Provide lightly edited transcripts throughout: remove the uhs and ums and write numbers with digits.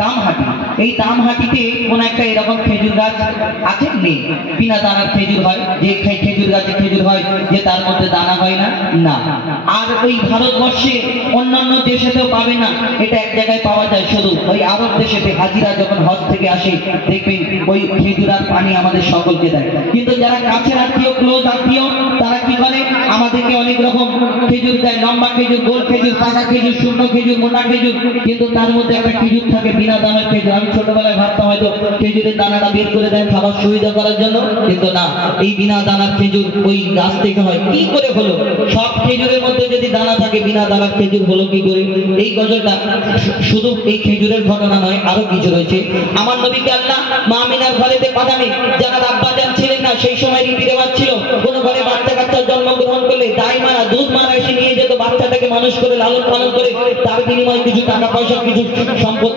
দামহাটি, এই দামহাটিতে কোন একটা এরকম খেজুর গাছ আছে নেই? বিনা দানার খেজুর হয়, যে খেজুর গাছে খেজুর হয় যে তার মধ্যে দানা হয় না, না। আর ওই ভারতবর্ষে অন্যান্য দেশেতেও পাবে না, এটা এক জায়গায় পাওয়া যায় শুধু ওই আরব দেশেতে। হাজিরা যখন হজ থেকে আসে দেখবেন ওই খেজুর আর পানি আমাদের সকলকে দেয়। কিন্তু যারা কাছের আত্মীয়, ক্লোজ আত্মীয়, তারা কি করে আমাদেরকে অনেক রকম খেজুর দেয়, লম্বা খেজুর, গোল খেজুর, পাকা খেজুর, শুকনো খেজুর, মোটা খেজুর, কিন্তু তার মধ্যে একটা খেজুর থাকে বিনা দানার খেজুর। আমি ছোটবেলায় ভাবতাম হয়তো খেজুরের দানাটা বের করে দেন খাবার সুবিধা করার জন্য, কিন্তু না, এই বিনা দানার খেজুর ওই গাছ থেকে হয়। কি করে হলো? সব খেজুরের মধ্যে যদি দানা থাকে, বিনা দানার খেজুর হলো কি করে? এই গজলটা শুধু এই খেজুরের ঘটনা নয়, আরো কিছু রয়েছে। আমার নবীকে আল্লাহ মা আমিনার ঘরেতে পাঠানে। যারা আব্বাজান ছিলেন না, সেই সময় রীতি রেওয়াজ ছিল, কোন ঘরে বাচ্চা কাচ্চা জন্মগ্রহণ করলে দাই মারা, দুধ মারা এসে নিয়ে যেত, বাচ্চাটাকে মানুষ করে লালন পালন করে তার বিনিময়ে কিছু টাকা পয়সা, কিছু সম্পদ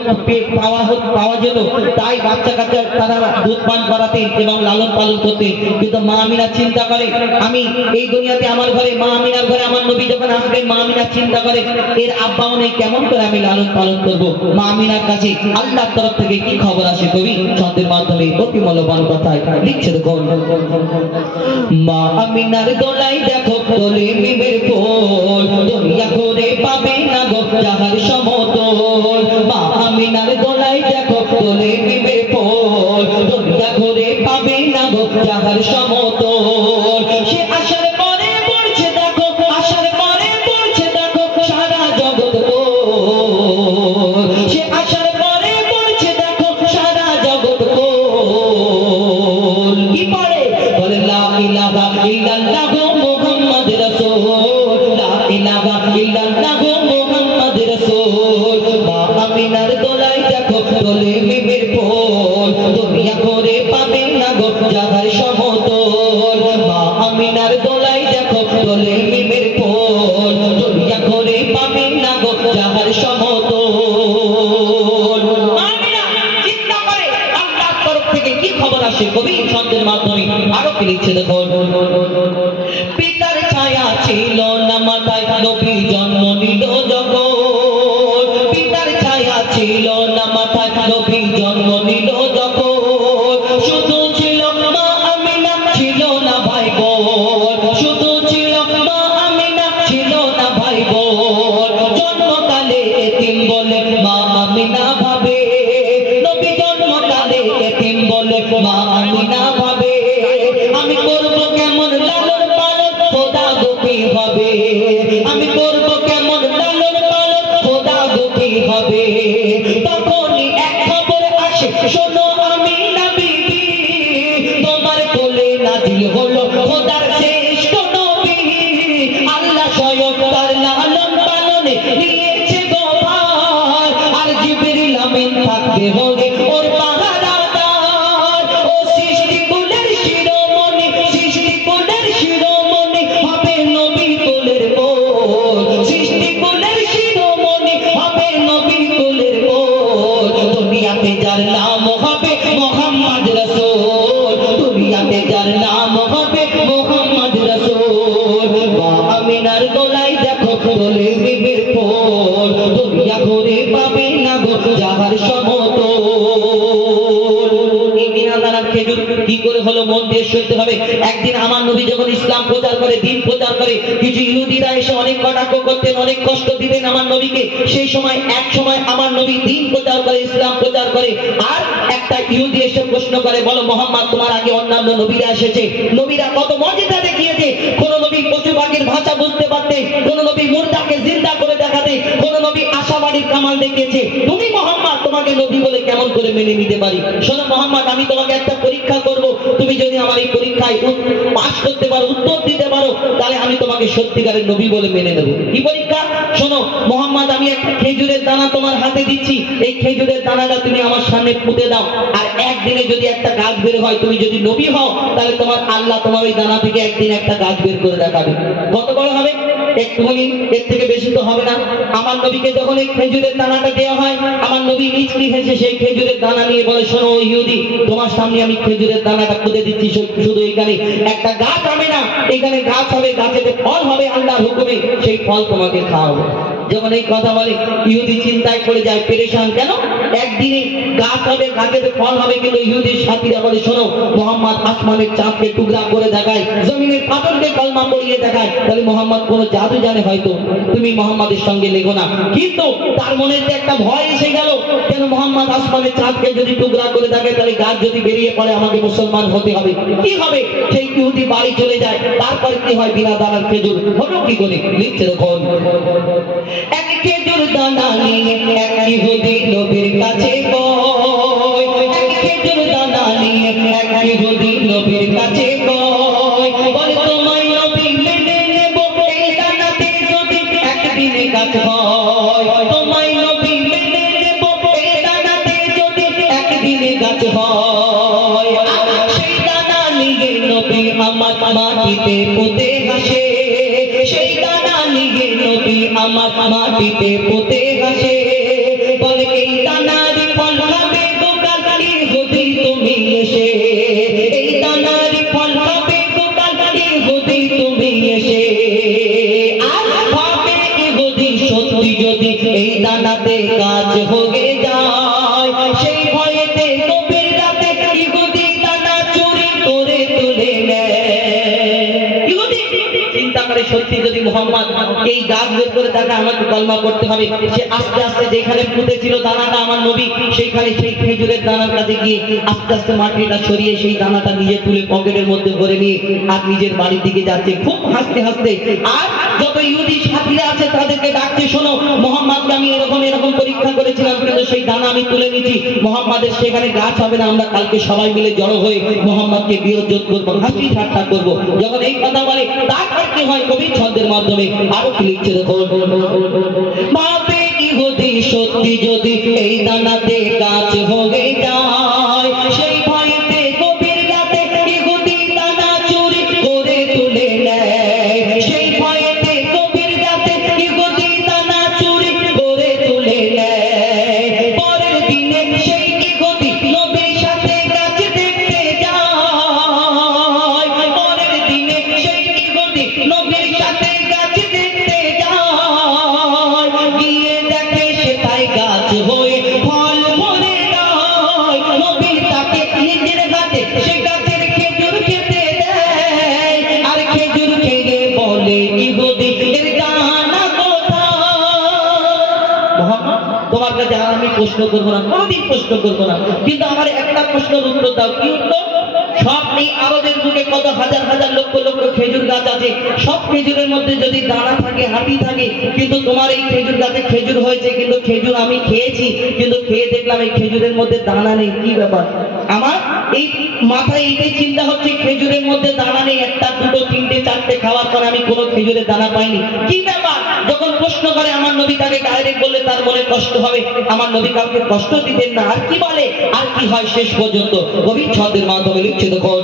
পাওয়া যেত। তাই বাচ্চা কাচ্চা তারা দুধ পান করাতে এবং লালন পালন করতে। কিন্তু মা আমিনা চিন্তা করে, আমি এই দুনিয়াতে আমার ঘরে, মা আমিনার ঘরে আমার নবী যখন আসবেন, মা আমিনা চিন্তা করে এর আব্বাও নেই, কেমন করে আমি লালন পালন করবো? মা আমিনার কাছে আল্লাহর তরফ থেকে কি খবর আসে? কবি ছন্দের মাধ্যমে অতি মূল্যবান কথায় লিখছে, দেখুন, মা আমিনার দোলাই দেখো দোলে মিমের ফুল, দুনিয়া ঘুরে পাবে না গো যাহার সমতল। মা আমিনার দোলাই দেখো দোলে মিমের ফুল, দুনিয়া ঘুরে পাবে না গো যাহার সমতল। সে আসার পরে পড়ছে দেখো, আসার পরে পড়ছে দেখো সারা জগৎ তোর। সে আসার পরে পড়ছে দেখো সারা জগৎ তোর। কি পড়ে? বলে লা ইলাহা ইল্লাল্লাহ মুহাম্মদ রাসূল, লা ইলাহা ইল্লাল্লাহ মুহাম্মদ রাসূল। মা আমিনার দোলাই দেখো দোলে মিমের ফুল, দুনিয়া ঘুরে পাবে না গো যাহার সমতল। মা আমিনার দোলাই দেখো দোলে মিমের ফুল, দুনিয়া ঘুরে পাবে না গো যাহার সমতল। আমিনা চিন্তা করে আল্লাহর তরফ থেকে কি খবর আসে? কবি ছন্দের মাধ্যমে আরো কি লিখছে, দেখুন, পিতার ছায়া ছিল না মাথায়, নবী জন্ম নিল যখন। পিতার ছায়া ছিল না মাথায়, নবী জন্ম নিল যখন। শুধু ছিল মা আমিনা, ছিল না ভাই বোন। শুধু ছিল মা আমিনা, ছিল না ভাই বোন। জন্মকালে এতিম বলে মা আমিনা ভাবে, নবী জন্মকালে এতিম বলে মা আমিনা ভাবে। আমি করব কেমন লালন পালন, খোদা গো কি হবে? আমি করব কেমন লালন পালন, খোদা গো কি হবে? তখনই এক খবর আসে, শোনো আমিনা বিবি, তোমার কোলে নাজিল হলো খোদার শ্রেষ্ঠ নবী। আল্লাহ স্বয়ং তার লালন পালনে নিয়েছে গো ভার, আর জিবরিল আমিন থাকবে হবে ওর পাহারাদার। ও সৃষ্টি কুলের শিরোমণি, সৃষ্টি কুলের শিরোমণি হবে নবী কুলের বোন। সৃষ্টি কুলের শিরোমণি হবে নবী কুলের বোন। দুনিয়াতে যার নাম হবে মুহাম্মদ রাসূল, দুনিয়াতে যার নাম হবে মুহাম্মদ রাসূল। মা আমিনার দোলাই দেখো দোলে মিমের ফুল, দুনিয়া ঘুরে পাবে না গো যাহার সমতল। এই বিনা দানার খেজুর কি করে হলো? মন দিয়ে শুনতে হবে। একদিন আমার নবী যখন ইসলাম প্রচার করে, দিন প্রচার করে, কিছু ইহুদিরা এসে অনেক কটাক্ষ করতেন, অনেক কষ্ট দিতেন আমার নবীকে। সেই সময় এক সময় আমার নবী দিন প্রচার করে, ইসলাম প্রচার করে, আর একটা ইহুদি এসে প্রশ্ন করে, বলো মোহাম্মদ, তোমার আগে অন্যান্য নবীরা এসেছে, নবীরা কত মর্যাদা দেখিয়েছে। কোন নবী পশু পাখির ভাষা বুঝতে পারতে, কোন নবী মুর্দাকে জিন্দা করে দেখাতে, কোন নবী আশাবাড়ির কামাল দেখিয়েছে। তুমি মোহাম্মদ, তোমাকে নবী বলে কেমন করে মেনে নিতে পারি? শোনো মোহাম্মদ, আমি তোমাকে একটা পরীক্ষা করব, তুমি যদি আমার এই পরীক্ষায় পাস করতে পারো, উত্তর দিতে পারো, তাহলে আমি তোমাকে সত্যিকারের নবী বলে মেনে নেব। কি পরীক্ষা? শোনো মোহাম্মদ, আমি একটা খেজুরের দানা তোমার হাতে দিচ্ছি, এই খেজুরের দানাটা তুমি আমার সামনে পুঁতে দাও, আর একদিনে যদি একটা গাছ বের হয়, তুমি যদি নবী হও, তাহলে তোমার আল্লাহ তোমার ওই দানা থেকে একদিন একটা গাছ বের করে দেখাবে। কত বড় হবে? একটুখানি, এর থেকে বেশি তো হবে না। আমার নবীকে যখন এই খেজুরের দানাটা দেওয়া হয়, আমার নবী মিষ্টি হেসে সেই খেজুরের দানা নিয়ে বলে, শোনো ইহুদি, তোমার সামনে আমি খেজুরের দানাটা খুঁজে দিচ্ছি, শুধু এখানে একটা গাছ হবে না, এখানে গাছ হবে, গাছেতে ফল হবে আল্লাহর হুকুমে, সেই ফল তোমাকে খাওয়াবো। যখন এই কথা বলে ইহুদি চিন্তায় পড়ে যায়, পেরেশান, কেন একদিনে গাছ হবে, গাছেতে ফল হবে, কিন্তু ইহুদির সাথীরা বলে, শোনো মোহাম্মদ আসমানের চাঁদকে টুকরা করে দেখায়, জমিনের পাথরকে কলমা পড়িয়ে দেখায়, তাহলে মোহাম্মদ কোন জাদু জানে, হয়তো তুমি মোহাম্মদের সঙ্গে লেগো না। কিন্তু তার মনে একটা ভয় এসে গেল, কেন মোহাম্মদ আসমানের চাঁদকে যদি টুকরা করে দেখায়, তাহলে গাছ যদি বেরিয়ে পড়ে আমাকে মুসলমান হতে হবে, কি হবে? সেই ইহুদি বাড়ি চলে যায়। তারপরে কি হয়? বিনা দানার খেজুর হলো কি করে? লিখছে দেখুন, এক খেজুর দানা নিয়ে এক ইহুদি নবীর কাছে গয়, এক খেজুর দানা নিয়ে এক ইহুদি নবীর কাছে গয়, বলে তোমায় নবী মেনে নেব এই দানাতে যদি একদিনে গাছ হয়, তোমায় নবী মেনে নেব এই দানাতে যদি একদিনে গাছ হয়। সেই দানা নিয়ে নবী আমার মাটিতে পুঁতে হাসে, সেই দানা নিয়ে নবী আমার মাটিতে পুঁতে হাসে, বলে এই দানার ফল খাবে গোকাল ইহুদি তুমি এসে, এই দানার ফল খাবে গোকাল ইহুদি তুমি এসে। আর ভাবে ইহুদি সত্যি যদি এই দানাতে কাজ হয়ে যায়, সেই ভয়েতে গভীর রাতে ইহুদি দানা চুরি করে তুলে নেয়। ইহুদি চিন্তা করে, সত্যি যদি মোহাম্মদ এই গাছ বের করে তাকে আমাকে কলমা করতে হবে, সে আস্তে আস্তে যেখানে পুঁতেছিল দানাটা আমার নবী, সেইখানে সেই খেজুরের দানার কাছে গিয়ে আস্তে আস্তে মাটিটা সরিয়ে সেই দানাটা নিজে তুলে পকেটের মধ্যে ভরে নিয়ে আর নিজের বাড়ির দিকে যাচ্ছে খুব হাসতে হাসতে। আর যত ইহুদি সাথীরা আছে তাদেরকে ডাকছে, শোনো মোহাম্মদকে আমি এরকম এরকম পরীক্ষা করেছিলাম, কিন্তু সেই দানা আমি তুলে নিচ্ছি, মোহাম্মদের সেখানে গাছ হবে না, আমরা কালকে সবাই মিলে জড়ো হয়ে মোহাম্মদকে বিয়োজন করবো, হাসি ঠাট্টা করবো। যখন এই কথা বলে, তারপর কি হয়? কবির ছন্দের মাধ্যমে আরো কি লিখছে দেখুন, ভাবে ইহুদি সত্যি যদি এই দানাতে গাছ হয়ে যায়, সেই ভয়েতে গভীর রাতে ইহুদি দানা চুরি করে তুলে নেয়, সেই ভয়েতে গভীর রাতে ইহুদি দানা চুরি করে তুলে নেয়। পরের দিনে সেই ইহুদি নবীর সাথে গাছ দেখতে যায়, পরের দিনে সেই ইহুদি নবীর সাথে গাছ দেখতে যায়, গিয়ে দেখে সেটাই গাছ হয়ে ফল ভরে দেয়, নবী তাকে নিজের হাতে সে গাছের খেজুর খেতে দেয়, আর খেজুর খেয়ে বলে ইহুদি এর দানা কোথায়? মোহাম্মদ, তোমার কাছে আমি প্রশ্ন করবো না, কোনোদিন প্রশ্ন করবো না, কিন্তু আমার একটা প্রশ্নের উত্তর দাও। কি উত্তর? সব এই আরবের বুকে কত হাজার হাজার লক্ষ লক্ষ খেজুর গাছ আছে, সব খেজুরের মধ্যে যদি দানা থাকে, হাঁটি থাকে, কিন্তু তোমার এই খেজুর গাছে খেজুর হয়েছে, কিন্তু খেজুর আমি খেয়েছি, কিন্তু খেয়ে দেখলাম এই খেজুরের মধ্যে দানা নেই, কি ব্যাপার? আমার এই মাথায় এইটাই চিন্তা হচ্ছে, খেজুরের মধ্যে দানা নেই, একটা দুটো তিনটে চারটে খাওয়ার পর আমি কোনো খেজুরের দানা পাইনি, কি ব্যাপার? যখন প্রশ্ন করে আমার নবী তাকে ডাইরেক্ট বললে তার মনে কষ্ট হবে, আমার নবী কাউকে কষ্ট দিতেন না। আর কি বলে, আর কি হয় শেষ পর্যন্ত? গভীর ছন্দের মাধ্যমে লিখছে দেখুন,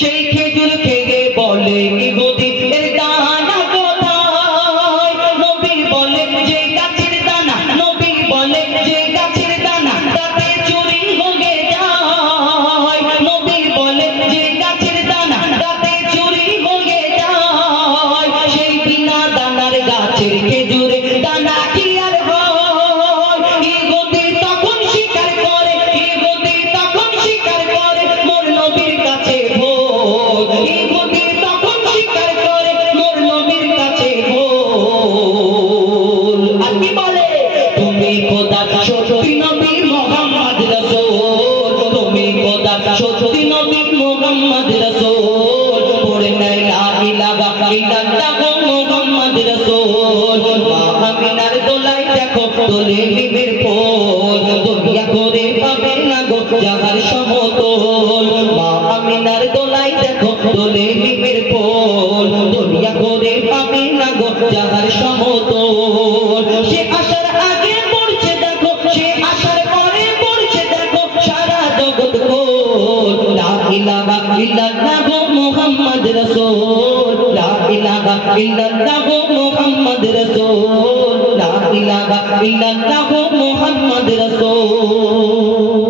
সেই খেজুর খেয়ে বলে ইহুদি এর দানা কোথায়? নবী বলে যে গাছের দানা, নবী বলে যে গাছের দানা তাতে চুরি হয়ে যায়, নবী বলে যে গাছের দানা তাতে চুরি হয়ে যায়, সেই বিনা দানার গাছের খেজুরে দানা কি আর হয়? ইহুদি তখন স্বীকার করে, ইহুদি তখন স্বীকার করে মোর নবীর কাছে ভোর, ইহুদি তখন স্বীকার করে মোর নবীর কাছে ভোর। আর কি বলে? তুমি খোদার সত্যি নবী মুহাম্মদ রাসূল, তুমি খোদার সত্যি নবী মুহাম্মদ রাসূল, পড়ে নাই লা ইলাহা ইল্লাল্লাহ মুহাম্মদ রাসূল, মা আমিনার দোলায় দেখো দোলে লিবের ফুল, দুনিয়া করে পাবে না গো জাহার সমতল, মা আমিনার দোলায় দেখো দোলে লিবের ফুল, দুনিয়া করে পাবে না গো জাহার সমতল। সে আসার আগে পড়ছে দেখো, সে আসার পরে পড়ছে দেখো সারা জগৎ গোল, লা ইলাহা ইল্লাল্লাহ মুহাম্মদ রাসূল, লা লা ইলাহা ইল্লাল্লাহ মুহাম্মদ রাসূল লা ইলাহা ইল্লাল্লাহ মুহাম্মদ রাসূল